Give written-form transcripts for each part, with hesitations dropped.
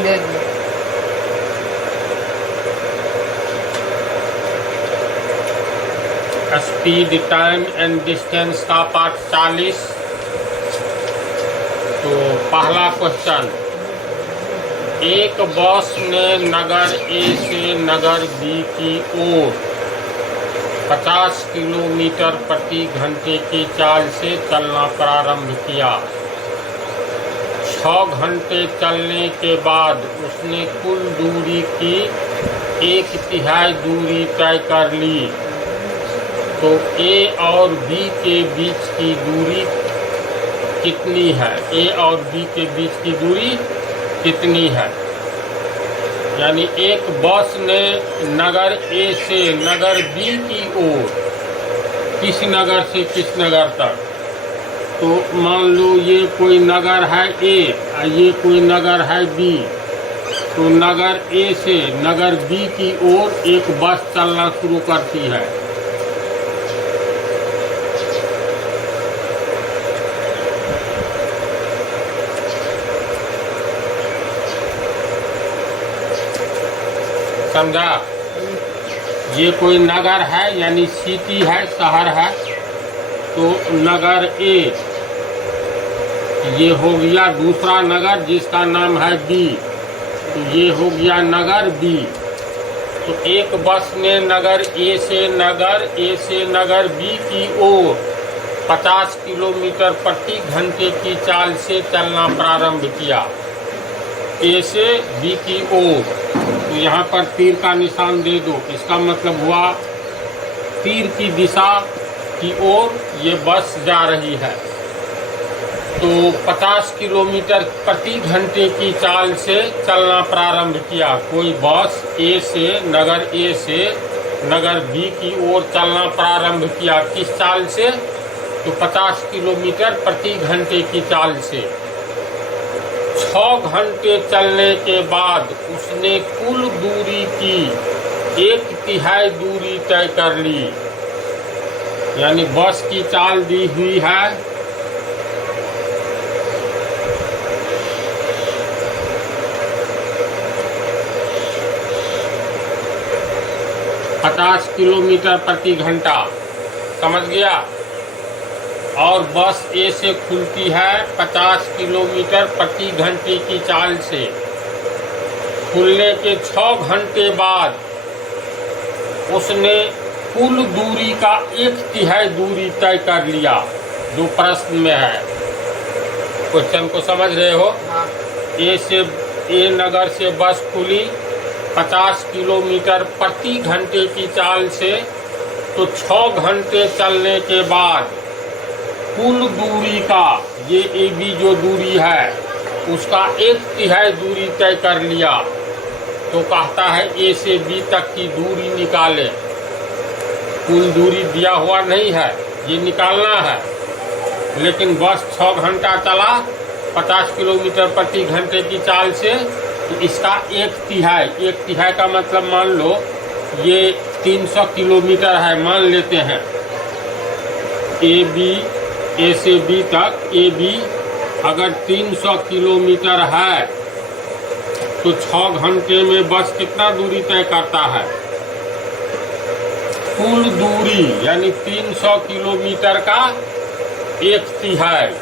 दे दो। Speed, time and distance का part 40। तो पहला क्वेश्चन, एक बस ने नगर ए से नगर बी की ओर 50 किलोमीटर प्रति घंटे की चाल से चलना प्रारंभ किया। 6 घंटे चलने के बाद उसने कुल दूरी की 1/3 दूरी तय कर ली। तो ए और बी के बीच की दूरी कितनी है? ए और बी के बीच की दूरी कितनी है? यानी एक बस ने नगर ए से नगर बी की ओर, किस नगर से किस नगर तक? तो मान लो ये कोई नगर है ए और ये कोई नगर है बी। तो नगर ए से नगर बी की ओर एक बस चलना शुरू करती है। समझा? ये कोई नगर है यानी सिटी है, शहर है। तो नगर ए, ये हो गया दूसरा नगर जिसका नाम है बी। तो ये हो गया नगर बी। तो एक बस ने नगर ए से नगर बी की ओर 50 किलोमीटर प्रति घंटे की चाल से चलना प्रारंभ किया। ए से बी की ओर। तो यहाँ पर तीर का निशान दे दो। इसका मतलब हुआ तीर की दिशा की ओर ये बस जा रही है। तो 50 किलोमीटर प्रति घंटे की चाल से चलना प्रारंभ किया। कोई बस ए से नगर बी की ओर चलना प्रारंभ किया। किस चाल से? तो 50 किलोमीटर प्रति घंटे की चाल से। 6 घंटे चलने के बाद उसने कुल दूरी की 1/3 दूरी तय कर ली। यानी बस की चाल दी हुई है 50 किलोमीटर प्रति घंटा, समझ गया? और बस ए से खुलती है 50 किलोमीटर प्रति घंटे की चाल से। खुलने के 6 घंटे बाद उसने कुल दूरी का 1/3 दूरी तय कर लिया, जो प्रश्न में है। क्वेश्चन को समझ रहे हो? ए नगर से बस खुली 50 किलोमीटर प्रति घंटे की चाल से। तो 6 घंटे चलने के बाद कुल दूरी का, ये ए बी जो दूरी है उसका 1/3 दूरी तय कर लिया। तो कहता है ए से बी तक की दूरी निकाले। कुल दूरी दिया हुआ नहीं है, ये निकालना है। लेकिन बस 6 घंटा चला 50 किलोमीटर प्रति घंटे की चाल से। तो इसका 1/3 का मतलब मान लो ये 300 किलोमीटर है, मान लेते हैं। ए से बी तक, ए बी अगर 300 किलोमीटर है तो 6 घंटे में बस कितना दूरी तय करता है? कुल दूरी यानी 300 किलोमीटर का 1/3।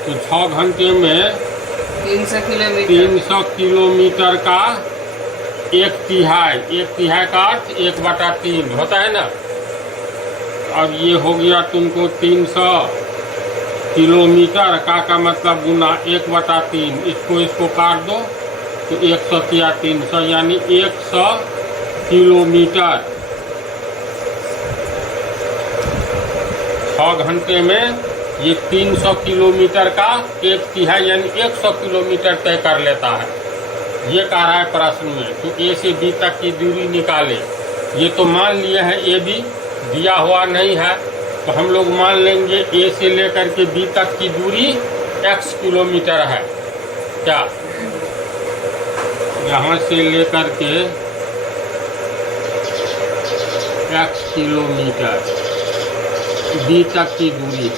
तो 6 घंटे में 300 किलोमीटर का 1/3 का अर्थ 1/3 होता है ना। और ये हो गया तुमको 300 किलोमीटर का मतलब गुना 1/3। इसको काट दो तो 100 किया 300, यानी 100 किलोमीटर 6 घंटे में ये 300 किलोमीटर का 1/3 यानी 100 किलोमीटर तय कर लेता है। ये कह रहा है प्रश्न में। तो ए से बी तक की दूरी निकाले। ये तो मान लिए हैं ए बी, दिया हुआ नहीं है। तो हम लोग मान लेंगे ए से लेकर के बी तक की दूरी x किलोमीटर है। क्या? यहाँ से लेकर के x किलोमीटर बी तक की दूरी।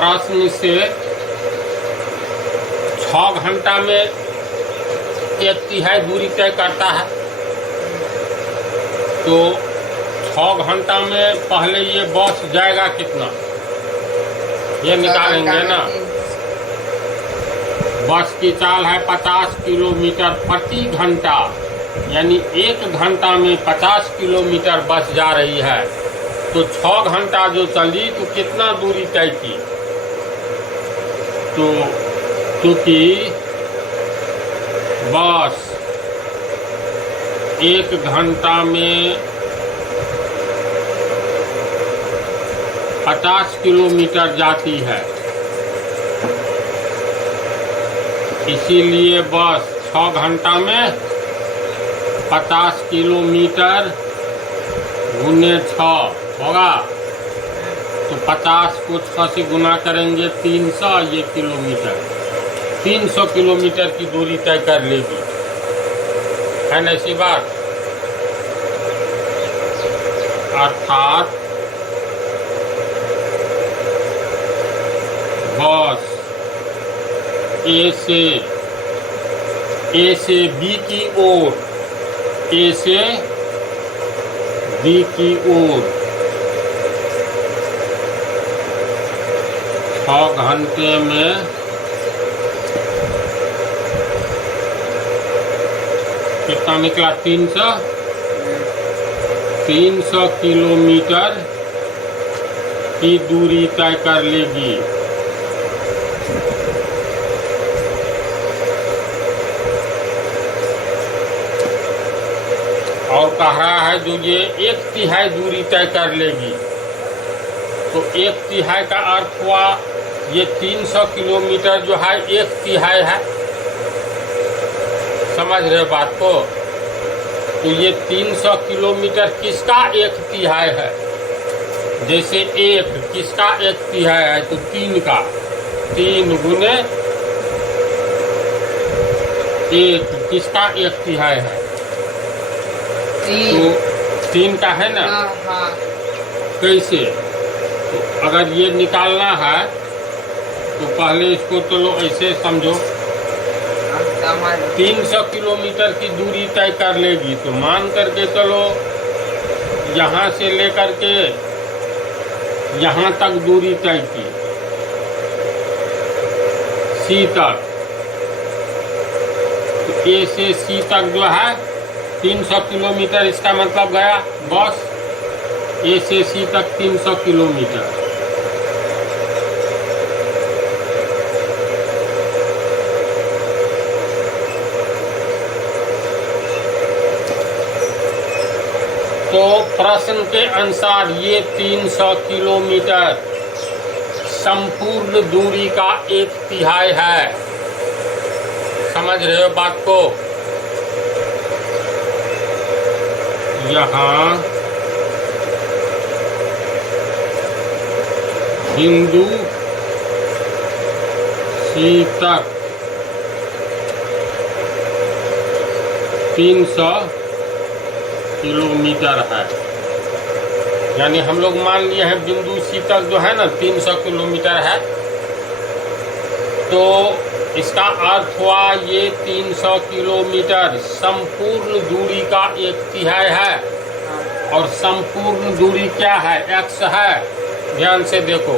प्रश्न से 6 घंटा में 1/3 दूरी तय करता है। तो 6 घंटा में पहले ये बस जाएगा कितना, ये निकालेंगे ना। बस की चाल है 50 किलोमीटर प्रति घंटा, यानी 1 घंटा में 50 किलोमीटर बस जा रही है। तो 6 घंटा जो चली तो कितना दूरी तय की। तो क्योंकि बस 1 घंटा में 50 किलोमीटर जाती है, इसीलिए बस 6 घंटा में 50 किलोमीटर गुने 6 होगा। तो 50 को 6 से गुना करेंगे 300, ये किलोमीटर 300 किलोमीटर की दूरी तय कर लेगी, है ना ऐसी बात। अर्थात बस ए से बी की ओर, ए से बी की ओर 6 घंटे में कितना निकला, 300 किलोमीटर की दूरी तय कर लेगी। और कह रहा है जो ये 1/3 दूरी तय कर लेगी। तो 1/3 का अर्थ हुआ ये 300 किलोमीटर जो है 1/3 है, समझ रहे बात को। तो ये 300 किलोमीटर किसका 1/3 है, जैसे 1 किसका 1/3 है, तो 3 का 3 गुने 1 किसका 1/3 है, तो 3 का है ना। कैसे, तो अगर ये निकालना है तो पहले इसको चलो ऐसे समझो, 300 किलोमीटर की दूरी तय कर लेगी। तो मान करके चलो यहाँ से लेकर के यहाँ तक दूरी तय की, सी तक। तो ए से सी तक जो है 300 किलोमीटर, इसका मतलब गया बस ए से सी तक 300 किलोमीटर। तो प्रश्न के अनुसार ये 300 किलोमीटर संपूर्ण दूरी का 1/3 है, समझ रहे हो बात को। यहाँ बिंदु सी तक 300 किलोमीटर है, यानी हम लोग मान लिए हैं बिंदु सी तक जो है ना 300 किलोमीटर है। तो इसका अर्थ हुआ ये 300 किलोमीटर संपूर्ण दूरी का 1/3 है। और संपूर्ण दूरी क्या है, x है, ध्यान से देखो,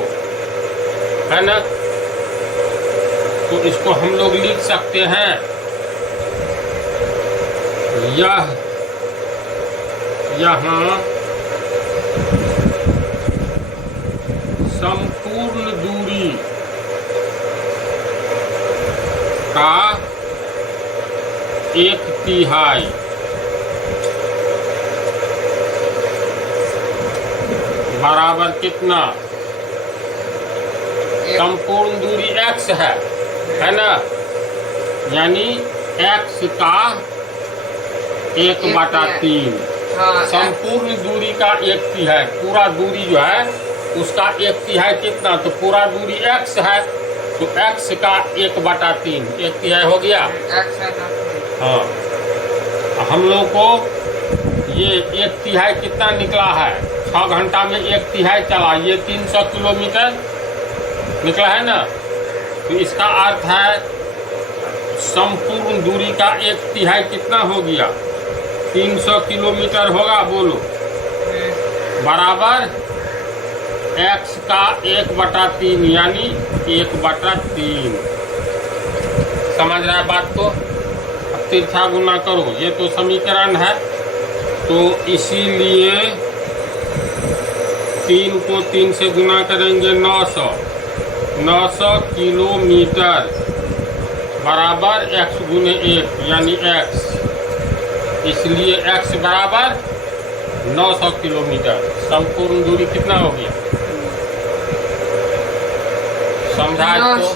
है ना। तो इसको हम लोग लिख सकते हैं, यह यहाँ संपूर्ण दूरी का 1/3 बराबर कितना, संपूर्ण दूरी x है ना, यानी x का 1/3 संपूर्ण दूरी का 1/3। पूरा दूरी जो है उसका 1/3 कितना, तो पूरा दूरी x है, तो x का 1/3 1/3 हो गया। हाँ, हम लोग को ये 1/3 कितना निकला है, 6 घंटा में 1/3 चला, ये 300 किलोमीटर निकला है ना। तो इसका अर्थ है संपूर्ण दूरी का 1/3 कितना हो गया? 300 किलोमीटर होगा। बोलो बराबर x का 1/3 यानी 1/3। समझ रहा है बात को? अब तिरछा गुना करो, ये तो समीकरण है। तो इसीलिए 3 को 3 से गुना करेंगे 900 किलोमीटर बराबर x गुने 1 यानी x। इसलिए x बराबर 900 किलोमीटर। संपूर्ण दूरी कितना हो गया? समझा इसको?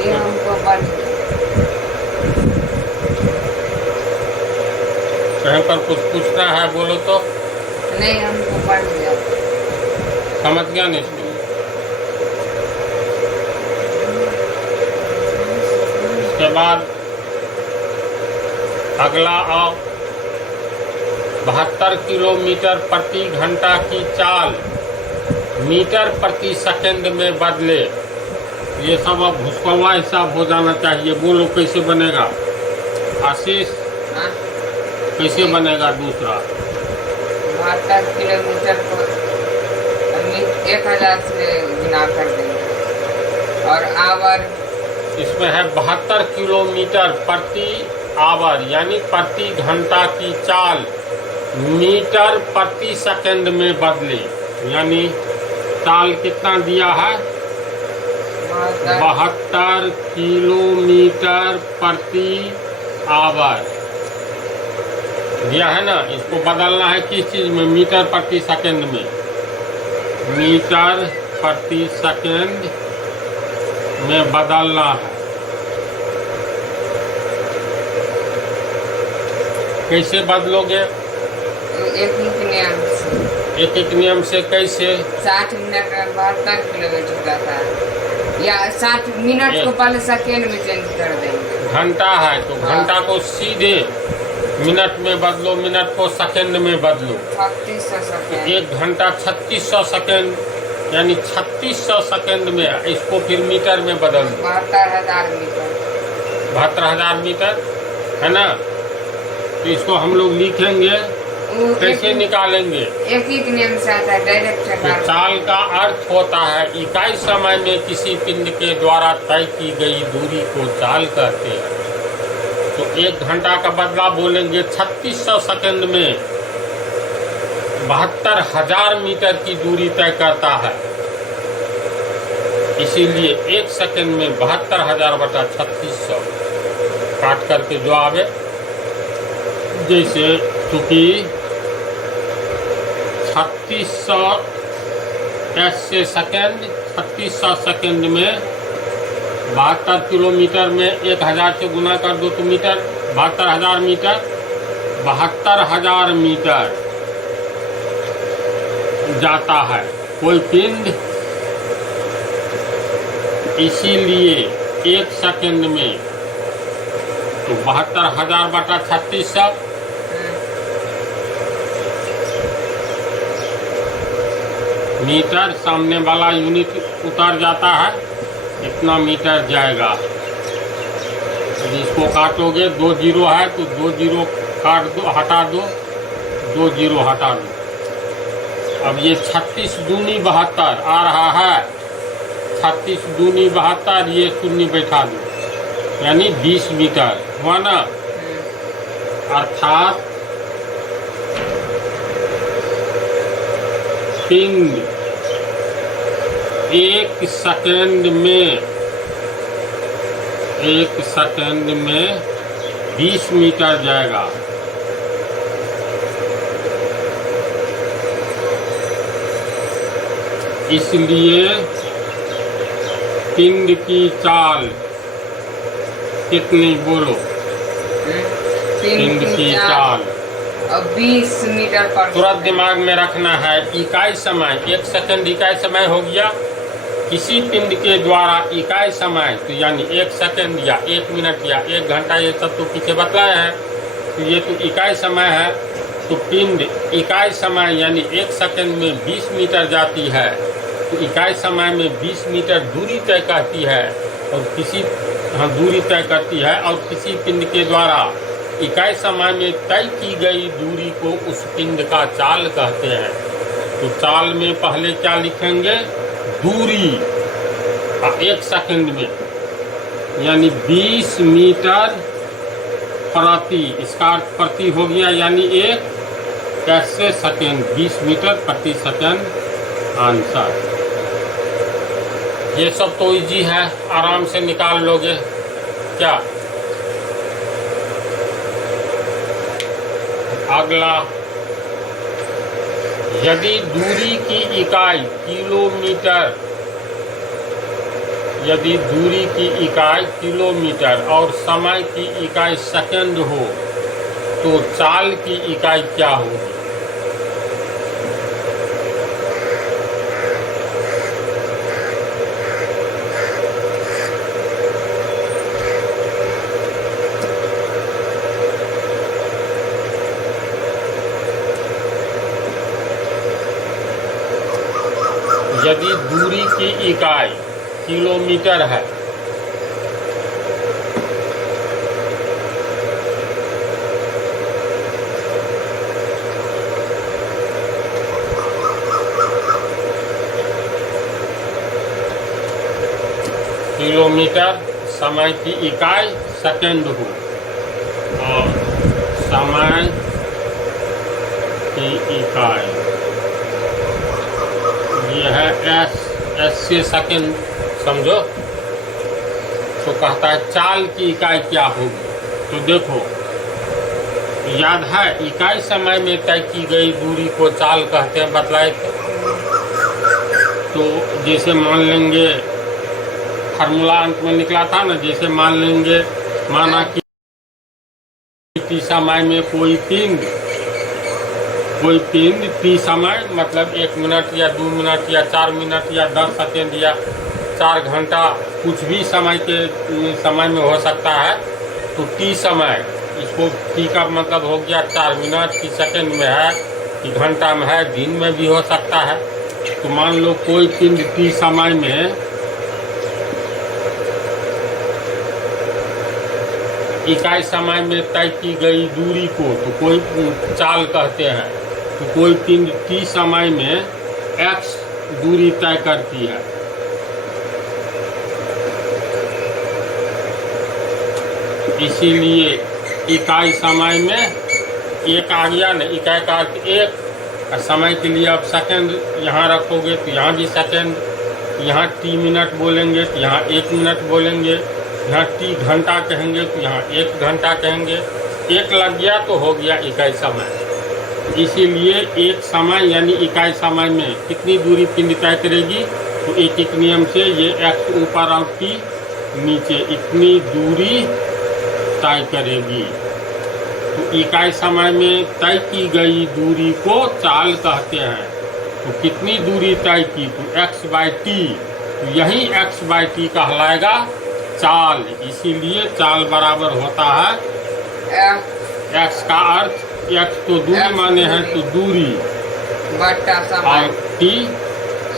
ये हमको पढ़ कहीं पर कुछ पूछना है बोलो तो। नहीं, हमको पढ़ लिया। समझ गया नहीं इसको? उसके बाद अगला आओ, 72 किलोमीटर प्रति घंटा की चाल मीटर प्रति सेकंड में बदले। ये सब अब भूसकौवा हिसाब हो जाना चाहिए। बोलो कैसे बनेगा आशीष? हाँ? कैसे बनेगा दूसरा? 72 किलोमीटर को 1000 से गुना कर देंगे और आवर इसमें है 72 किलोमीटर प्रति आवर यानी प्रति घंटा की चाल मीटर प्रति सेकंड में बदले। यानी चाल कितना दिया है? 72 किलोमीटर प्रति आवर दिया है ना। इसको बदलना है किस चीज में? मीटर प्रति सेकंड में। मीटर प्रति सेकंड में बदलना है। कैसे बदलोगे? एक एक नियम से कैसे? 60 मिनट में 72 किलोमीटर जाता है, या 60 मिनट को पहले सेकेंड में चेंज कर देंगे। घंटा है तो घंटा को सीधे मिनट में बदलो, मिनट को सेकंड में बदलो। 3600 सेकेंड। 1 घंटा 3600 सेकंड यानी 3600 सेकंड में इसको फिर मीटर में बदल दो। 72,000 मीटर। 72,000 मीटर है ना। तो इसको हम लोग लिखेंगे, कैसे निकालेंगे? एक ही नियम से आता है, डायरेक्ट। तो चाल का अर्थ होता है इकाई समय में किसी पिंड के द्वारा तय की गई दूरी को चाल कहते हैं। तो 1 घंटा का बदला बोलेंगे 3600 सेकंड में 72,000 मीटर की दूरी तय करता है। इसीलिए 1 सेकंड में 72,000 बटा 3600 काट करके जो आवे, जैसे चूंकि 3600 एस से सेकंड 3600 सेकंड में 72 किलोमीटर में 1000 से गुना कर दो तो मीटर 72,000 मीटर 72,000 मीटर जाता है कोई पिंड। इसीलिए 1 सेकंड में तो 72,000 बटा 3600 मीटर, सामने वाला यूनिट उतर जाता है, इतना मीटर जाएगा। इसको काटोगे 2 जीरो है तो 2 जीरो काट दो, हटा दो, 2 जीरो हटा दो। अब ये 36 दूनी 72 आ रहा है, 36 दूनी 72, ये शून्य बैठा दो यानी 20 मीटर हुआ ना। अर्थात पिंड 1 सेकंड में 20 मीटर जाएगा। इसलिए पिंड की चाल कितनी बोलो? पिंड की चाल अब 20 मीटर पर। तुरंत दिमाग में रखना है इकाई समय, 1 सेकंड इकाई समय हो गया। किसी पिंड के द्वारा इकाई समय तो यानी 1 सेकंड या 1 मिनट या 1 घंटा, ये सब तो पीछे बताया है। तो ये तो इकाई समय है। तो पिंड इकाई समय यानी 1 सेकंड में 20 मीटर जाती है। तो इकाई समय में 20 मीटर दूरी तय करती है और किसी दूरी तय करती है और किसी पिंड के द्वारा इकाई समय में तय की गई दूरी को उस पिंड का चाल कहते हैं। तो चाल में पहले क्या लिखेंगे? दूरी 1 सेकंड में, यानी 20 मीटर प्रति, इसका अर्थ प्रति हो गया, यानी 1 कैसे सेकंड, 20 मीटर प्रति सेकंड आंसर। ये सब तो इजी है, आराम से निकाल लोगे क्या। अगला, यदि दूरी की इकाई किलोमीटर, यदि दूरी की इकाई किलोमीटर और समय की इकाई सेकंड हो तो चाल की इकाई क्या होगी? यदि दूरी की इकाई किलोमीटर है किलोमीटर, समय की इकाई सेकंड हो और समय की इकाई ये है एस से सेकंड, समझो। तो कहता है चाल की इकाई क्या होगी। तो देखो, याद है इकाई समय में तय की गई दूरी को चाल कहते हैं, बतलाए थे। तो जैसे मान लेंगे, फार्मूला अंत में निकला था ना, जैसे मान लेंगे, माना कि टी समय में कोई पिंड टी समय मतलब 1 मिनट या 2 मिनट या 4 मिनट या 10 सेकेंड या 4 घंटा, कुछ भी समय में हो सकता है। तो टी समय, इसको टी का मतलब हो गया 4 मिनट, की सेकेंड में है कि घंटा में है, दिन में भी हो सकता है। तो मान लो कोई पिंड टी समय में इकाई समय में तय की गई दूरी को तो कोई चाल कहते हैं। तो कोई पिंड टी समय में x दूरी तय करती है, इसीलिए इकाई समय में 1 आ गया ना, इकाई का अर्थ 1, और समय के लिए अब सेकंड यहाँ रखोगे तो यहाँ भी सेकंड, यहाँ टी मिनट बोलेंगे तो यहाँ 1 मिनट बोलेंगे, यहाँ टी घंटा कहेंगे तो यहाँ 1 घंटा कहेंगे। 1 लग गया तो हो गया इकाई समय। इसीलिए एक समय यानी इकाई समय में कितनी दूरी पिंड तय करेगी, तो एक नियम से ये x ऊपर और t नीचे, इतनी दूरी तय करेगी। तो इकाई समय में तय की गई दूरी को चाल कहते हैं। तो कितनी दूरी तय की, तो x/t, तो यही x/t कहलाएगा चाल। इसीलिए चाल बराबर होता है x का अर्थ, x तो दूरी माने हैं तो दूरी बटा समय, और t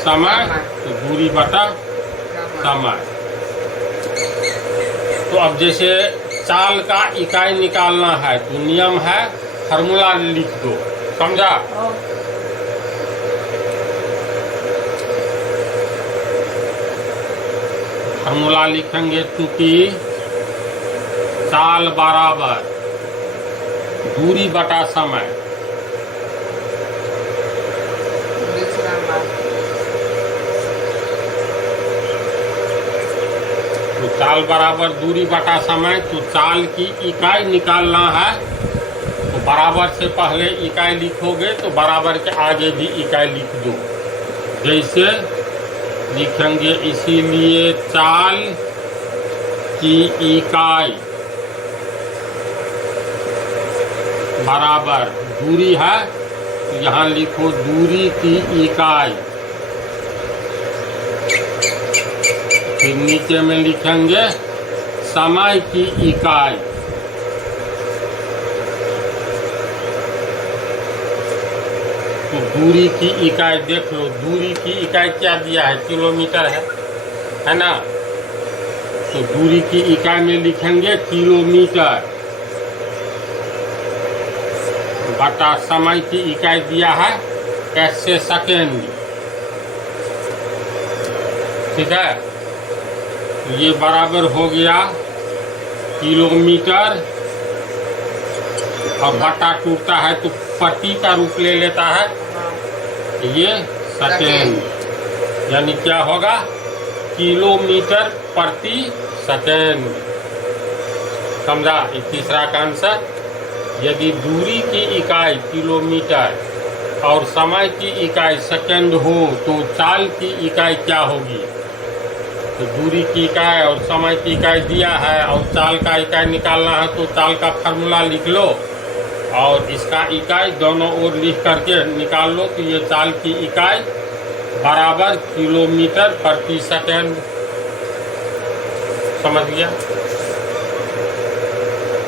समय, तो दूरी बटा समय। तो अब जैसे चाल का इकाई निकालना है तो नियम है, फार्मूला लिख दो, समझा। फार्मूला लिखेंगे, चूंकि चाल बराबर दूरी बटा समय, तो चाल बराबर दूरी बटा समय। तो चाल की इकाई निकालना है तो बराबर से पहले इकाई लिखोगे तो बराबर के आगे भी इकाई लिख दो, जैसे लिखेंगे। इसीलिए चाल की इकाई बराबर दूरी है तो यहाँ लिखो दूरी की इकाई, फिर नीचे में लिखेंगे समय की इकाई। तो दूरी की इकाई देख लो, दूरी की इकाई क्या दिया है, किलोमीटर है ना। तो दूरी की इकाई में लिखेंगे किलोमीटर, बटा समय की इकाई दिया है कैसे सेकेंड। ठीक है, तो ये बराबर हो गया किलोमीटर, और बटा टूटता है तो प्रति का रूप ले लेता है, ये सेकेंड, यानी क्या होगा, किलोमीटर प्रति सेकेंड। समझा, ये तीसरा का आंसर। यदि दूरी की इकाई किलोमीटर और समय की इकाई सेकेंड हो तो चाल की इकाई क्या होगी। तो दूरी की इकाई और समय की इकाई दिया है, और चाल का इकाई निकालना है तो चाल का फार्मूला लिख लो, और इसका इकाई दोनों ओर लिख करके निकाल लो। तो ये चाल की इकाई बराबर किलोमीटर प्रति सेकेंड। समझ गया।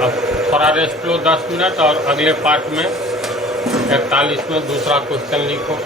अब थोड़ा रेस्ट लो 10 मिनट, और अगले पार्ट में 41 में दूसरा क्वेश्चन लिखो।